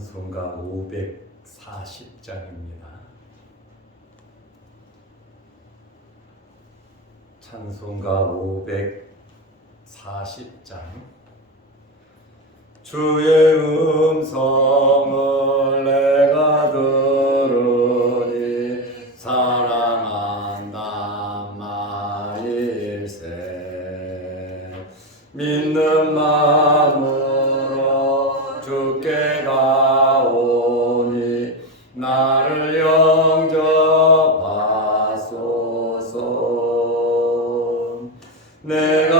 찬송가 540장입니다. 찬송가 540장 주의 음성을 내 내가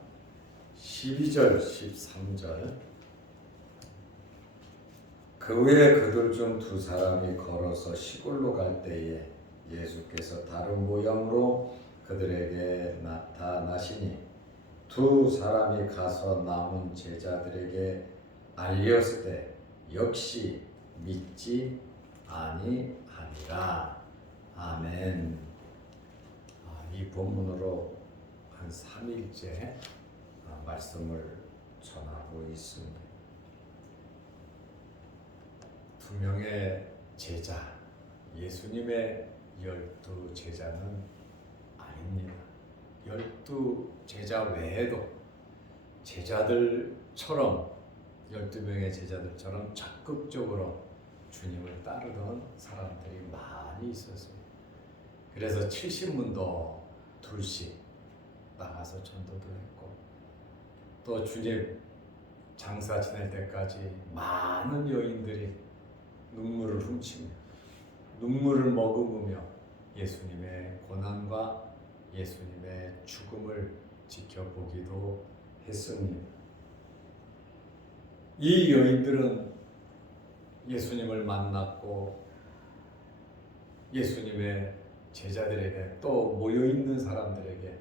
12절 13절 그 후에 그들 중 두 사람이 걸어서 시골로 갈 때에 예수께서 다른 모양으로 그들에게 나타나시니 두 사람이 가서 남은 제자들에게 알렸을 때 역시 믿지 아니하니라. 아멘. 아, 이 본문으로 한 3일째 아, 말씀을 전하고 있습니다. 두 명의 제자, 예수님의 열두 제자는 아닙니다. 열두 제자 외에도 제자들처럼 열두 명의 제자들처럼 적극적으로 주님을 따르던 사람들이 많이 있었어요. 그래서 70문도 둘씩 나가서 전도도 했고 또 주님 장사 지낼 때까지 많은 여인들이 눈물을 훔치며 눈물을 머금으며 예수님의 고난과 예수님의 죽음을 지켜보기도 했습니다. 이 여인들은 예수님을 만났고 예수님의 제자들에게 또 모여 있는 사람들에게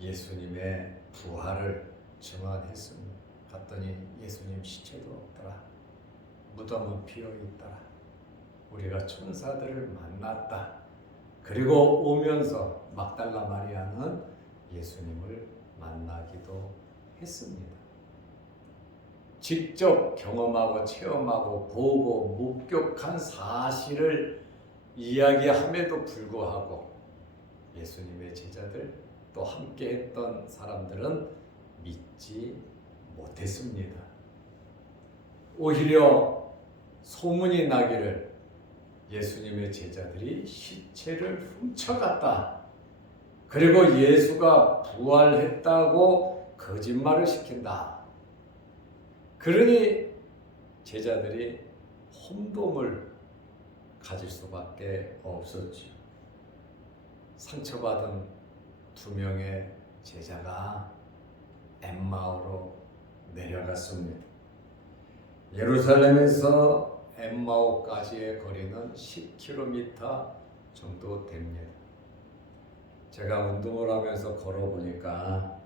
예수님의 부활을 증언했습니다. 갔더니 예수님 시체도 없더라. 무덤은 비어 있더라. 우리가 천사들을 만났다. 그리고 오면서 막달라 마리아는 예수님을 만나기도 했습니다. 직접 경험하고 체험하고 보고 목격한 사실을 이야기함에도 불구하고 예수님의 제자들 또 함께 했던 사람들은 믿지 못했습니다. 오히려 소문이 나기를 예수님의 제자들이 시체를 훔쳐갔다. 그리고 예수가 부활했다고 거짓말을 시킨다. 그러니 제자들이 혼동을 가질 수밖에 없었죠. 상처받은 두 명의 제자가 엠마오로 내려갔습니다. 예루살렘에서 엠마오까지의 거리는 10km 정도 됩니다. 제가 운동을 하면서 걸어보니까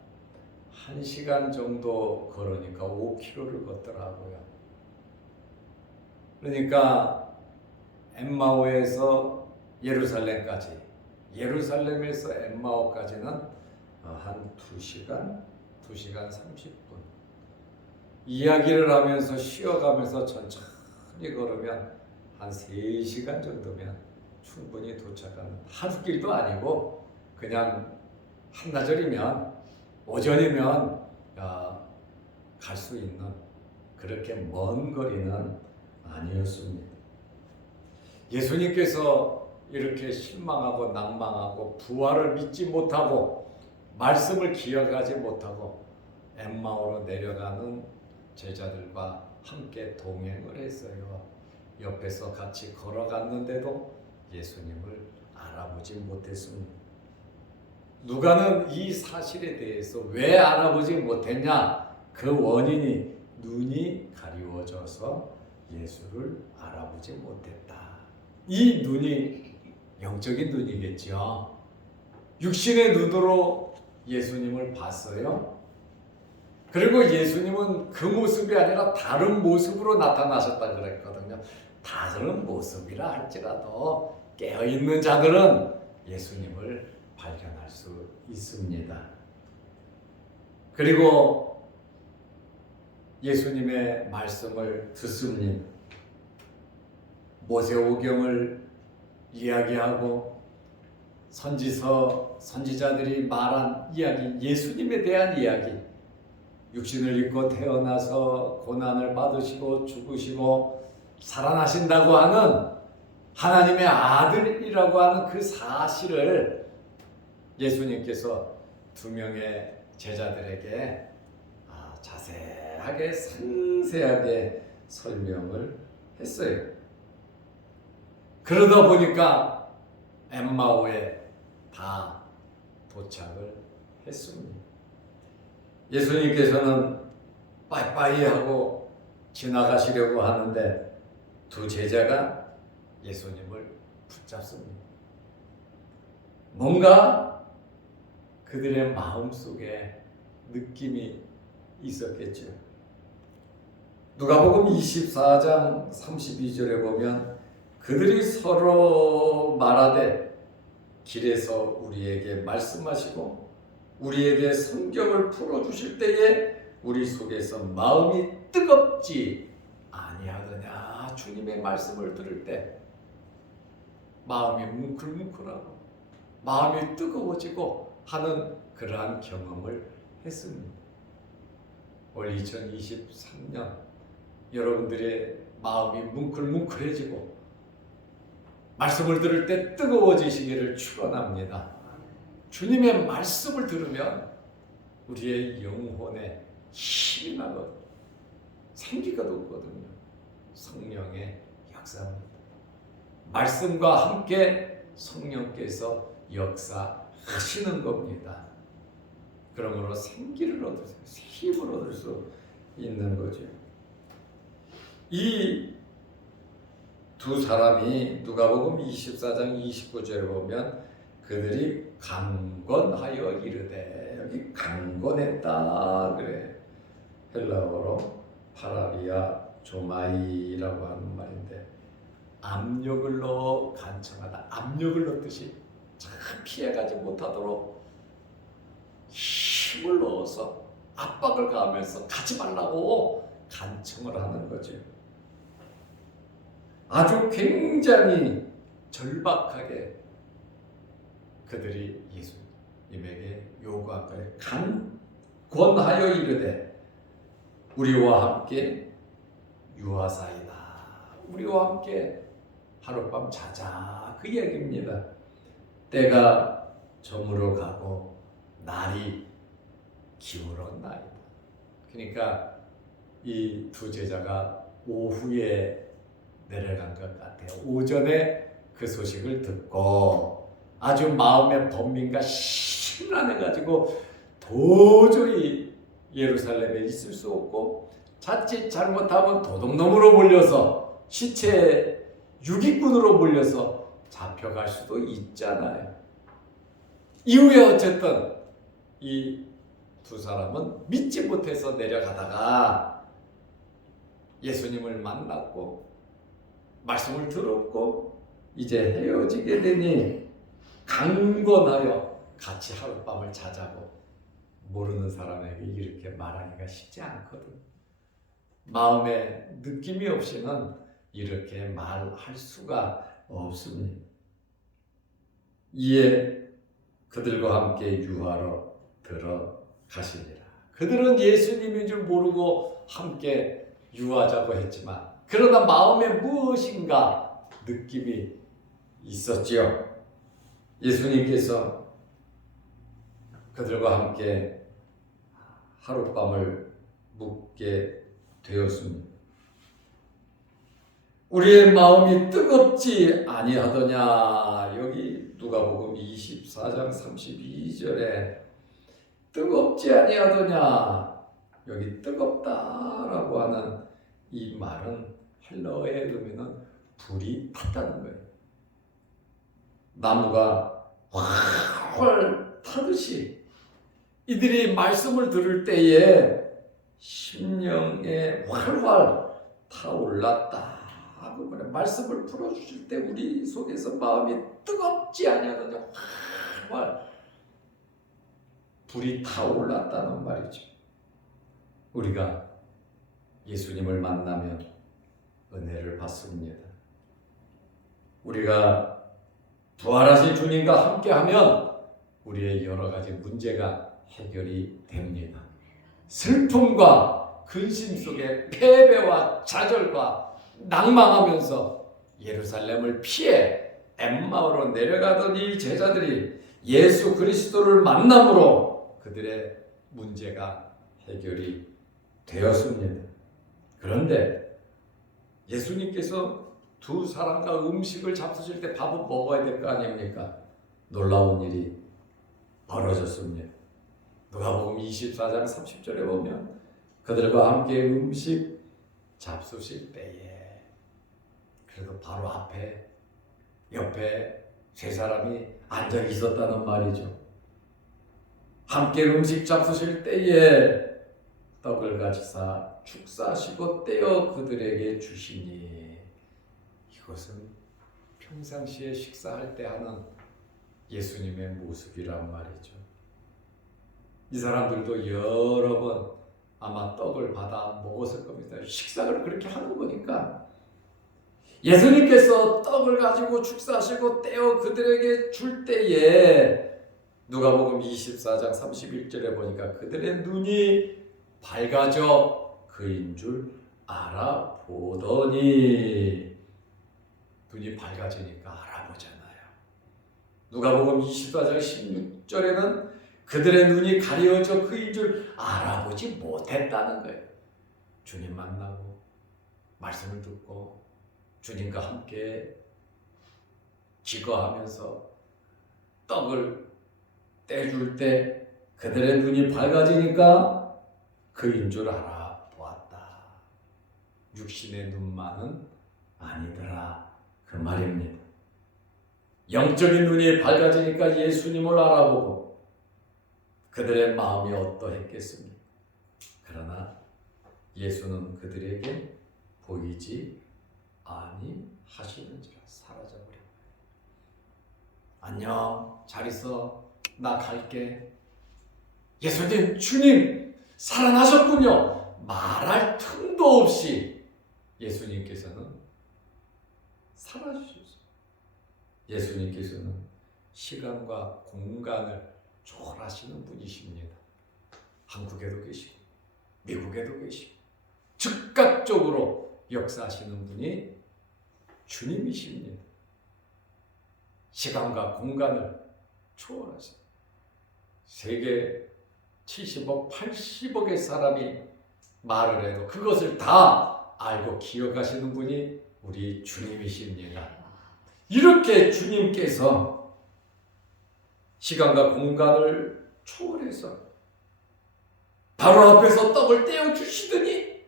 1시간 정도 걸으니까 5km를 걷더라고요. 그러니까 엠마오에서 예루살렘까지, 예루살렘에서 엠마오까지는 한 2시간, 2시간 30분. 이야기를 하면서 쉬어가면서 천천히 걸으면 한 3시간 정도면 충분히 도착하는 하루길도 아니고 그냥 한나절이면 오전이면 갈 수 있는 그렇게 먼 거리는 아니었습니다. 예수님께서 이렇게 실망하고 낭망하고 부활을 믿지 못하고 말씀을 기억하지 못하고 엠마오로 내려가는 제자들과 함께 동행을 했어요. 옆에서 같이 걸어갔는데도 예수님을 알아보지 못했습니다. 누가는 이 사실에 대해서 왜 알아보지 못했냐? 그 원인이 눈이 가리워져서 예수를 알아보지 못했다. 이 눈이 영적인 눈이겠죠. 육신의 눈으로 예수님을 봤어요. 그리고 예수님은 그 모습이 아니라 다른 모습으로 나타나셨다 그랬거든요. 다른 모습이라 할지라도 깨어 있는 자들은 예수님을 발견할 수 있습니다. 그리고 예수님의 말씀을 듣습니다. 모세오경을 이야기하고 선지서 선지자들이 말한 이야기, 예수님에 대한 이야기, 육신을 입고 태어나서 고난을 받으시고 죽으시고 살아나신다고 하는 하나님의 아들이라고 하는 그 사실을 예수님께서 두 명의 제자들에게 아, 자세하게 상세하게 설명을 했어요. 그러다 보니까 엠마오에 다 도착을 했습니다. 예수님께서는 빠이빠이 하고 지나가시려고 하는데 두 제자가 예수님을 붙잡습니다. 뭔가 그들의 마음 속에 느낌이 있었겠죠. 누가복음 24장 32절에 보면 그들이 서로 말하되 길에서 우리에게 말씀하시고 우리에게 성경을 풀어 주실 때에 우리 속에서 마음이 뜨겁지 아니하더냐 주님의 말씀을 들을 때 마음이 뭉클뭉클하고 마음이 뜨거워지고 하는 그러한 경험을 했습니다. 올 2023년 여러분들의 마음이 뭉클뭉클해지고 말씀을 들을 때 뜨거워지시기를 축원합니다. 주님의 말씀을 들으면 우리의 영혼에 힘이 나거든요. 생기가 돋거든요. 성령의 역사입니다. 말씀과 함께 성령께서 역사하시는 겁니다. 그러므로 생기를 얻을 수, 힘을 얻을 수 있는 거죠. 이 두 사람이 누가복음 24장 29절에 보면 그들이 강권하여 이르되 여기 강권했다. 그래. 헬라어로 파라비아 조마이라고 하는 말인데 압력을 넣어 간청하다. 압력을 넣듯이 참 피해가지 못하도록 힘을 넣어서 압박을 가하면서 가지 말라고 간청을 하는 거죠. 아주 굉장히 절박하게 그들이 예수님에게 요구한 거예요. 강권하여 이르되 우리와 함께 유하사이다. 우리와 함께 하룻밤 자자 그 얘기입니다. 때가 저물어 가고 날이 기울었나이다. 그러니까 이 두 제자가 오후에 내려간 것 같아요. 오전에 그 소식을 듣고 아주 마음의 번민과 심란해 가지고 도저히 예루살렘에 있을 수 없고 자칫 잘못하면 도둑놈으로 몰려서 시체 유기꾼으로 몰려서 잡혀갈 수도 있잖아요. 이후에 어쨌든 이 두 사람은 믿지 못해서 내려가다가 예수님을 만났고 말씀을 들었고 이제 헤어지게 되니 강권하여 같이 하룻밤을 자자고 모르는 사람에게 이렇게 말하기가 쉽지 않거든. 마음에 느낌이 없이는 이렇게 말할 수가 없습니다. 이에 그들과 함께 유하러 들어가시니라. 그들은 예수님인 줄 모르고 함께 유하자고 했지만 그러나 마음에 무엇인가 느낌이 있었지요. 예수님께서 그들과 함께 하룻밤을 묵게 되었습니다. 우리의 마음이 뜨겁지 아니하더냐. 여기 누가복음 24장 32절에 뜨겁지 아니하더냐. 여기 뜨겁다라고 하는 이 말은 헬러어의 의미는 불이 탔다는 거예요. 나무가 활활 타듯이 이들이 말씀을 들을 때에 심령에 활활 타올랐다. 그 말에 말씀을 풀어주실 때 우리 속에서 마음이 뜨겁지 아니하느냐 활활 불이 타올랐다는 말이죠. 우리가 예수님을 만나면 은혜를 받습니다. 우리가 부활하신 주님과 함께하면 우리의 여러 가지 문제가 해결이 됩니다. 슬픔과 근심 속에 패배와 좌절과 낭망하면서 예루살렘을 피해 엠마오로 내려가던 이 제자들이 예수 그리스도를 만남으로 그들의 문제가 해결이 되었습니다. 그런데 예수님께서 두 사람과 음식을 잡수실 때 밥은 먹어야 될 거 아닙니까? 놀라운 일이 벌어졌습니다. 누가복음 24장 30절에 보면 그들과 함께 음식 잡수실 때에 그래도 바로 앞에 옆에 세 사람이 앉아 있었다는 말이죠. 함께 음식 잡수실 때에 떡을 가지사 축사하시고 떼어 그들에게 주시니 이것은 평상시에 식사할 때 하는 예수님의 모습이란 말이죠. 이 사람들도 여러 번 아마 떡을 받아 먹었을 겁니다. 식사를 그렇게 하는 거니까. 예수님께서 떡을 가지고 축사하시고 떼어 그들에게 줄 때에 누가복음 24장 31절에 보니까 그들의 눈이 밝아져 그인 줄 알아보더니 눈이 밝아지니까 알아보잖아요. 누가복음 24장 16절에는 그들의 눈이 가려져 그인 줄 알아보지 못했다는 거예요. 주님 만나고 말씀을 듣고 주님과 함께 기거하면서 떡을 떼줄 때 그들의 눈이 밝아지니까 그인 줄 알아보았다. 육신의 눈만은 아니더라. 그 말입니다. 영적인 눈이 밝아지니까 예수님을 알아보고 그들의 마음이 어떠했겠습니까? 그러나 예수는 그들에게 보이지 아니하시는지라 사라져버린 거예요. 안녕, 잘 있어. 나 갈게. 예수님, 주님, 살아나셨군요. 말할 틈도 없이 예수님께서는 사라지셨어요. 예수님께서는 시간과 공간을 초월하시는 분이십니다. 한국에도 계시고 미국에도 계시고 즉각적으로 역사하시는 분이 주님이십니다. 시간과 공간을 초월하시 세계 70억, 80억의 사람이 말을 해도 그것을 다 알고 기억하시는 분이 우리 주님이십니다. 이렇게 주님께서 시간과 공간을 초월해서 바로 앞에서 떡을 떼어 주시더니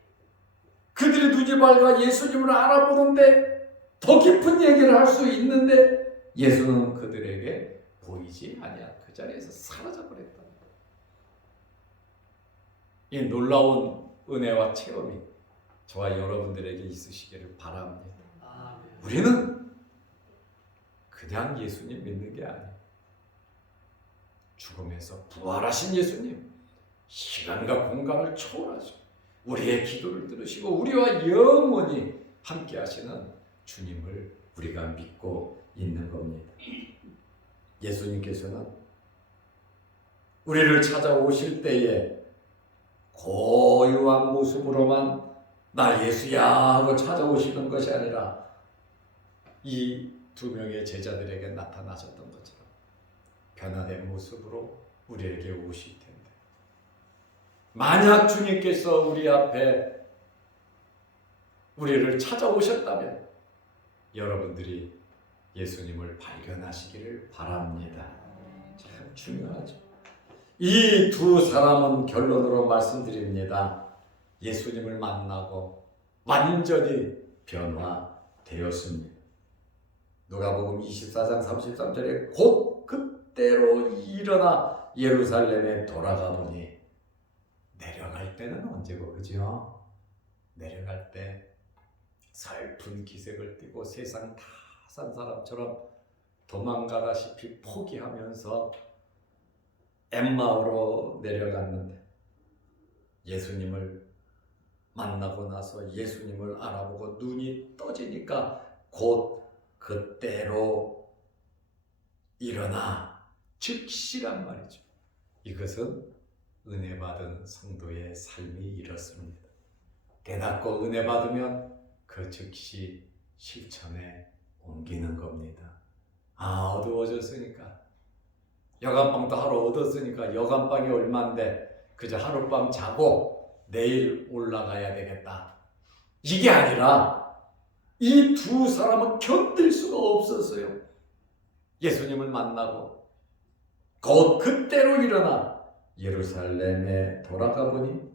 그들의 눈이 밝아 예수님을 알아보는데 더 깊은 얘기를 할 수 있는데 예수는 그들에게 보이지 아니야 그 자리에서 사라져 버렸다. 이 놀라운 은혜와 체험이 저와 여러분들에게 있으시기를 바랍니다. 우리는 그냥 예수님 믿는 게 아니에요. 죽음에서 부활하신 예수님, 시간과 공간을 초월하시고 우리의 기도를 들으시고 우리와 영원히 함께 하시는 주님을 우리가 믿고 있는 겁니다. 예수님께서는 우리를 찾아오실 때에 고유한 모습으로만 나 예수야 하고 찾아오시는 것이 아니라 이 두 명의 제자들에게 나타나셨던 것처럼 변화된 모습으로 우리에게 오실 텐데 만약 주님께서 우리 앞에 우리를 찾아오셨다면 여러분들이 예수님을 발견하시기를 바랍니다. 참 중요하죠. 이 두 사람은 결론으로 말씀드립니다. 예수님을 만나고 완전히 변화되었습니다. 누가복음 24장 33절에 곧 그때로 일어나 예루살렘에 돌아가 보니 내려갈 때는 언제고 그죠? 내려갈 때 슬픈 기색을 띠고 세상 다 산 사람처럼 도망가다시피 포기하면서 엠마오로 내려갔는데 예수님을 만나고 나서 예수님을 알아보고 눈이 떠지니까 곧 그때로 일어나 즉시란 말이죠. 이것은 은혜 받은 성도의 삶이 이렇습니다. 깨닫고 은혜 받으면 그 즉시 실천에 옮기는 겁니다. 아 어두워졌으니까 여간방도 하루 얻었으니까 여간방이 얼마인데 그저 하룻밤 자고 내일 올라가야 되겠다. 이게 아니라 이 두 사람은 견딜 수가 없었어요. 예수님을 만나고 곧 그때로 일어나 예루살렘에 돌아가 보니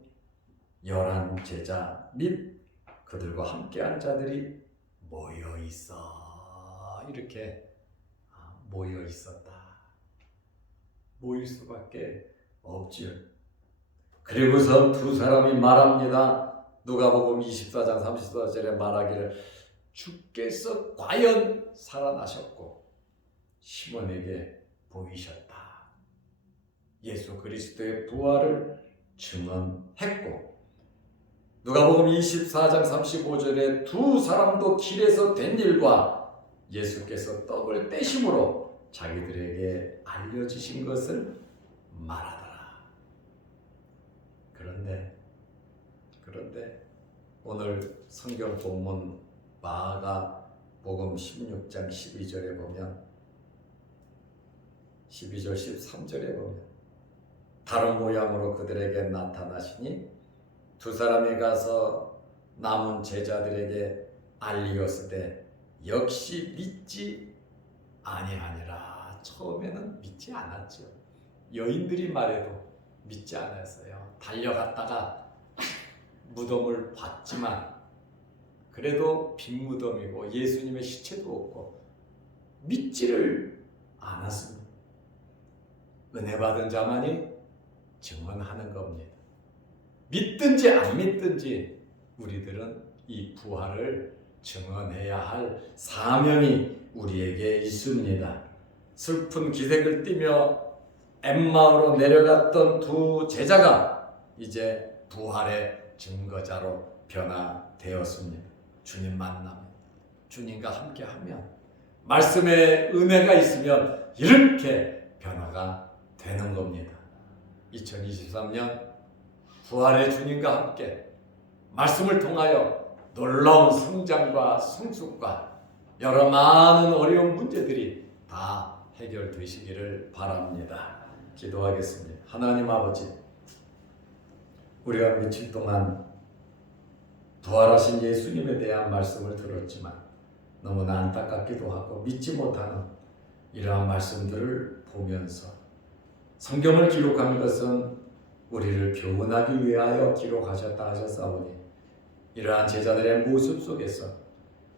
열한 제자 및 그들과 함께한 자들이 모여 있어 이렇게 아, 모여 있었다. 모일 수밖에 없지요. 그리고서 두 사람이 말합니다. 누가복음 24장 34절에 말하기를 주께서 과연 살아나셨고 시몬에게 보이셨다. 예수 그리스도의 부활을 증언했고 누가복음 24장 35절에 두 사람도 길에서 된 일과 예수께서 떡을 떼심으로 자기들에게 알려주신 것을 말하더라. 그런데 그런데 오늘 성경 본문 마가 복음 16장 12절에 보면 12절 13절에 보면 다른 모양으로 그들에게 나타나시니 두 사람이 가서 남은 제자들에게 알리었으되 역시 믿지 아니하니라 처음에는 믿지 않았죠 여인들이 말해도 믿지 않았어요 달려갔다가 무덤을 봤지만 그래도 빈 무덤이고 예수님의 시체도 없고 믿지를 않았습니다 은혜 받은 자만이 증언하는 겁니다. 믿든지 안 믿든지 우리들은 이 부활을 증언해야 할 사명이 우리에게 있습니다. 슬픈 기색을 띠며 엠마오로 내려갔던 두 제자가 이제 부활의 증거자로 변화되었습니다. 주님 만나면 주님과 함께하면 말씀에 은혜가 있으면 이렇게 변화가 되는 겁니다. 2023년 부활의 주님과 함께 말씀을 통하여 놀라운 성장과 성숙과 여러 많은 어려운 문제들이 다 해결되시기를 바랍니다. 기도하겠습니다. 하나님 아버지, 우리가 며칠 동안 부활하신 예수님에 대한 말씀을 들었지만 너무나 안타깝기도 하고 믿지 못하는 이러한 말씀들을 보면서 성경을 기록한 것은 우리를 교훈하기 위하여 기록하셨다 하셨사오니 이러한 제자들의 모습 속에서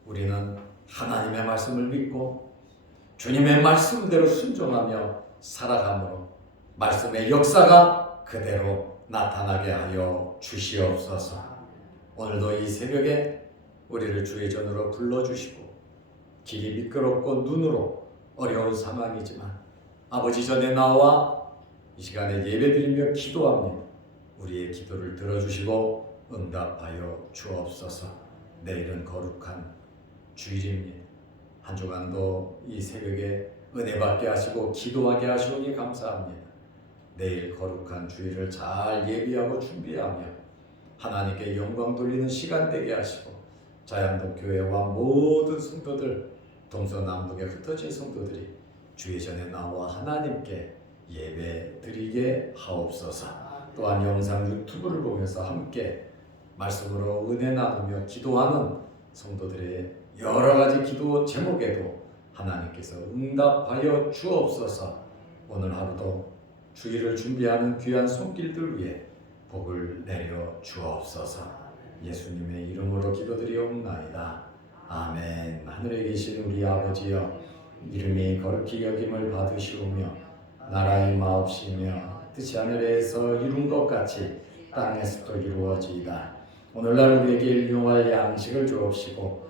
우리는 하나님의 말씀을 믿고 주님의 말씀대로 순종하며 살아가므로 말씀의 역사가 그대로 나타나게 하여 주시옵소서. 오늘도 이 새벽에 우리를 주의 전으로 불러주시고 길이 미끄럽고 눈으로 어려운 상황이지만 아버지 전에 나와 이 시간에 예배드리며 기도합니다. 우리의 기도를 들어주시고 응답하여 주옵소서. 내일은 거룩한 주일입니다. 한 주간도 이 새벽에 은혜 받게 하시고 기도하게 하시오니 감사합니다. 내일 거룩한 주일을 잘 예비하고 준비하며 하나님께 영광 돌리는 시간 되게 하시고 자양동 교회와 모든 성도들 동서남북에 흩어진 성도들이 주의 전에 나와 하나님께 예배 드리게 하옵소서. 또한 영상 유튜브를 보면서 함께 말씀으로 은혜 나누며 기도하는 성도들의 여러 가지 기도 제목에도 하나님께서 응답하여 주옵소서. 오늘 하루도 주일을 준비하는 귀한 손길들 위해 복을 내려 주옵소서. 예수님의 이름으로 기도드리옵나이다. 아멘. 하늘에 계신 우리 아버지여 이름이 거룩히 여김을 받으시오며 나라의 마옵시며 뜻이 하늘에서 이룬 것 같이 땅에서도 이루어지이다. 오늘날 우리에게 일용할 양식을 주옵시고